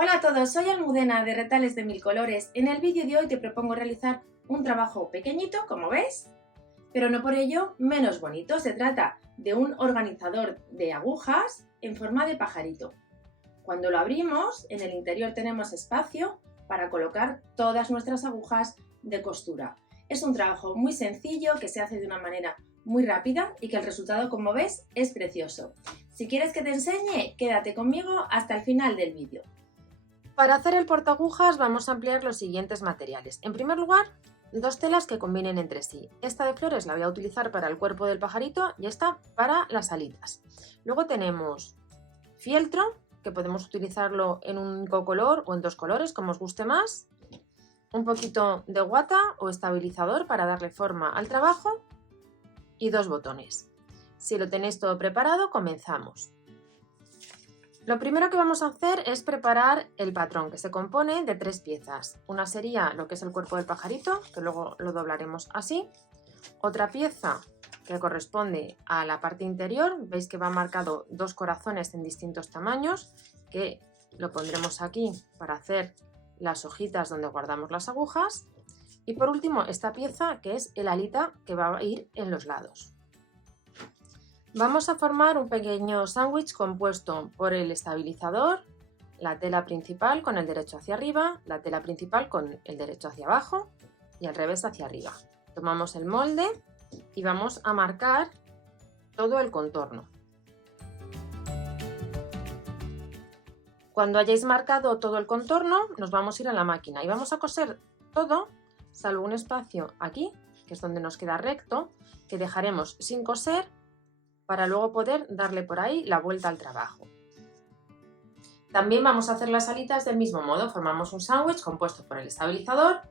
Hola a todos, soy Almudena de Retales de Mil Colores. En el vídeo de hoy te propongo realizar un trabajo pequeñito, como ves, pero no por ello menos bonito. Se trata de un organizador de agujas en forma de pajarito. Cuando lo abrimos, en el interior tenemos espacio para colocar todas nuestras agujas de costura. Es un trabajo muy sencillo que se hace de una manera muy rápida y que el resultado, como ves, es precioso. Si quieres que te enseñe, quédate conmigo hasta el final del vídeo. Para hacer el portaagujas vamos a emplear los siguientes materiales. En primer lugar, dos telas que combinen entre sí. Esta de flores la voy a utilizar para el cuerpo del pajarito y esta para las alitas. Luego tenemos fieltro, que podemos utilizarlo en un único color o en dos colores, como os guste más. Un poquito de guata o estabilizador para darle forma al trabajo. Y dos botones. Si lo tenéis todo preparado, comenzamos. Lo primero que vamos a hacer es preparar el patrón, que se compone de tres piezas. Una sería lo que es el cuerpo del pajarito, que luego lo doblaremos así. Otra pieza que corresponde a la parte interior, veis que va marcado dos corazones en distintos tamaños, que lo pondremos aquí para hacer las hojitas donde guardamos las agujas. Y por último, esta pieza que es el alita que va a ir en los lados. Vamos a formar un pequeño sándwich compuesto por el estabilizador, la tela principal con el derecho hacia arriba, la tela principal con el derecho hacia abajo y al revés hacia arriba. Tomamos el molde y vamos a marcar todo el contorno. Cuando hayáis marcado todo el contorno, nos vamos a ir a la máquina y vamos a coser todo, salvo un espacio aquí, que es donde nos queda recto, que dejaremos sin coser, para luego poder darle por ahí la vuelta al trabajo. También vamos a hacer las alitas del mismo modo. Formamos un sándwich compuesto por el estabilizador,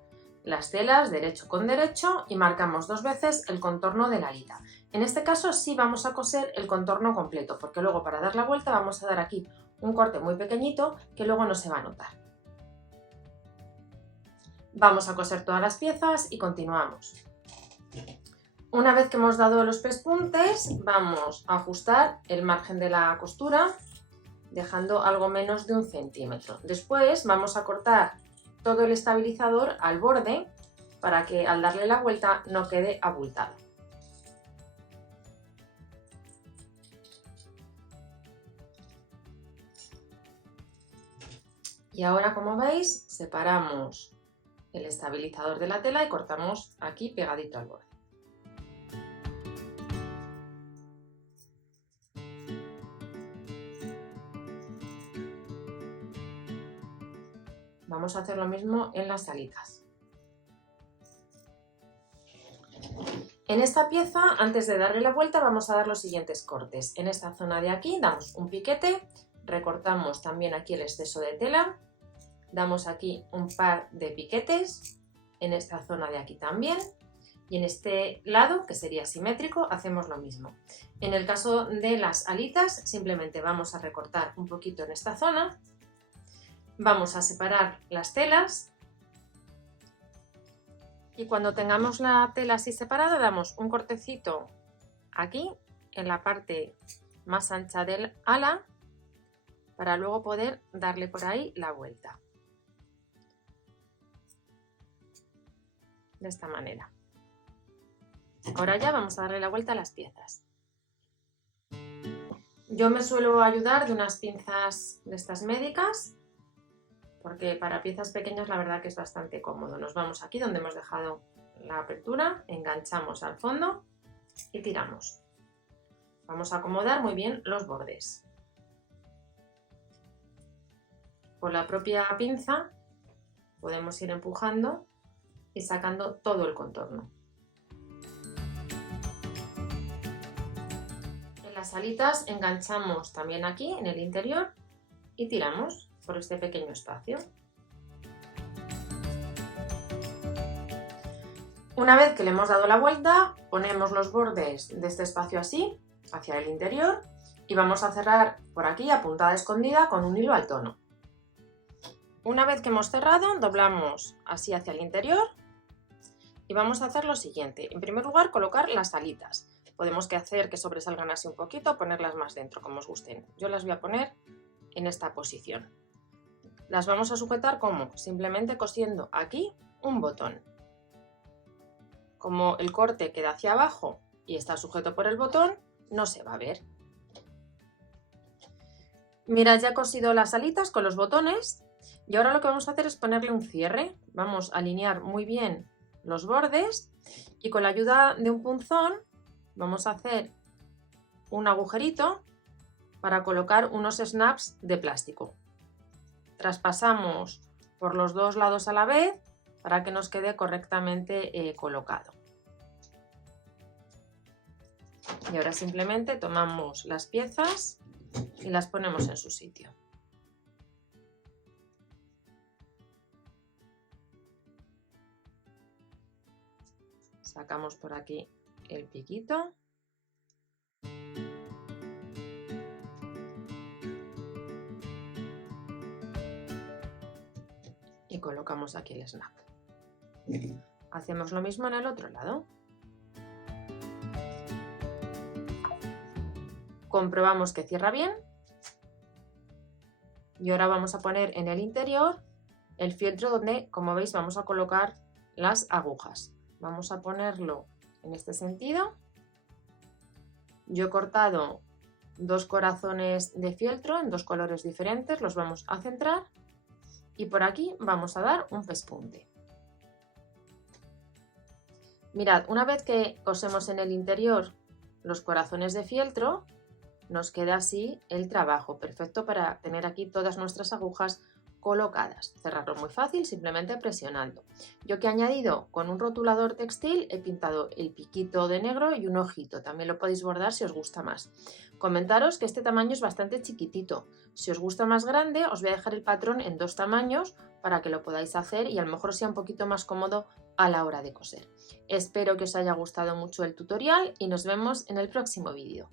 las telas derecho con derecho y marcamos dos veces el contorno de la alita. En este caso sí vamos a coser el contorno completo, porque luego para dar la vuelta vamos a dar aquí un corte muy pequeñito que luego no se va a notar. Vamos a coser todas las piezas y continuamos. Una vez que hemos dado los pespuntes, vamos a ajustar el margen de la costura, dejando algo menos de 1 centímetro. Después vamos a cortar todo el estabilizador al borde para que al darle la vuelta no quede abultado. Y ahora, como veis, separamos el estabilizador de la tela y cortamos aquí pegadito al borde. Vamos a hacer lo mismo en las alitas. En esta pieza, antes de darle la vuelta, vamos a dar los siguientes cortes. En esta zona de aquí damos un piquete, recortamos también aquí el exceso de tela, damos aquí un par de piquetes, en esta zona de aquí también, y en este lado, que sería simétrico, hacemos lo mismo. En el caso de las alitas, simplemente vamos a recortar un poquito en esta zona. Vamos a separar las telas y cuando tengamos la tela así separada damos un cortecito aquí en la parte más ancha del ala para luego poder darle por ahí la vuelta. De esta manera. Ahora ya vamos a darle la vuelta a las piezas. Yo me suelo ayudar de unas pinzas de estas médicas, porque para piezas pequeñas la verdad que es bastante cómodo. Nos vamos aquí donde hemos dejado la apertura, enganchamos al fondo y tiramos. Vamos a acomodar muy bien los bordes. Con la propia pinza podemos ir empujando y sacando todo el contorno. En las alitas enganchamos también aquí en el interior y tiramos por este pequeño espacio. Una vez que le hemos dado la vuelta, ponemos los bordes de este espacio así, hacia el interior, y vamos a cerrar por aquí a puntada escondida con un hilo al tono. Una vez que hemos cerrado, doblamos así hacia el interior y vamos a hacer lo siguiente. En primer lugar, colocar las alitas. Podemos hacer que sobresalgan así un poquito, ponerlas más dentro, como os gusten. Yo las voy a poner en esta posición. Las vamos a sujetar como simplemente cosiendo aquí un botón. Como el corte queda hacia abajo y está sujeto por el botón, no se va a ver. Mirad, ya he cosido las alitas con los botones y ahora lo que vamos a hacer es ponerle un cierre. Vamos a alinear muy bien los bordes y con la ayuda de un punzón vamos a hacer un agujerito para colocar unos snaps de plástico. Traspasamos por los dos lados a la vez para que nos quede correctamente colocado. Y ahora simplemente tomamos las piezas y las ponemos en su sitio. Sacamos por aquí el piquito. Y colocamos aquí el snap. Hacemos lo mismo en el otro lado. Comprobamos que cierra bien. Y ahora vamos a poner en el interior el fieltro donde, como veis, vamos a colocar las agujas. Vamos a ponerlo en este sentido. Yo he cortado dos corazones de fieltro en dos colores diferentes, los vamos a centrar y por aquí vamos a dar un pespunte. Mirad, una vez que cosemos en el interior los corazones de fieltro, nos queda así el trabajo, perfecto para tener aquí todas nuestras agujas colocadas. Cerrarlo muy fácil, simplemente presionando. Yo que he añadido con un rotulador textil, he pintado el piquito de negro y un ojito. También lo podéis bordar si os gusta más. Comentaros que este tamaño es bastante chiquitito. Si os gusta más grande, os voy a dejar el patrón en dos tamaños para que lo podáis hacer y a lo mejor sea un poquito más cómodo a la hora de coser. Espero que os haya gustado mucho el tutorial y nos vemos en el próximo vídeo.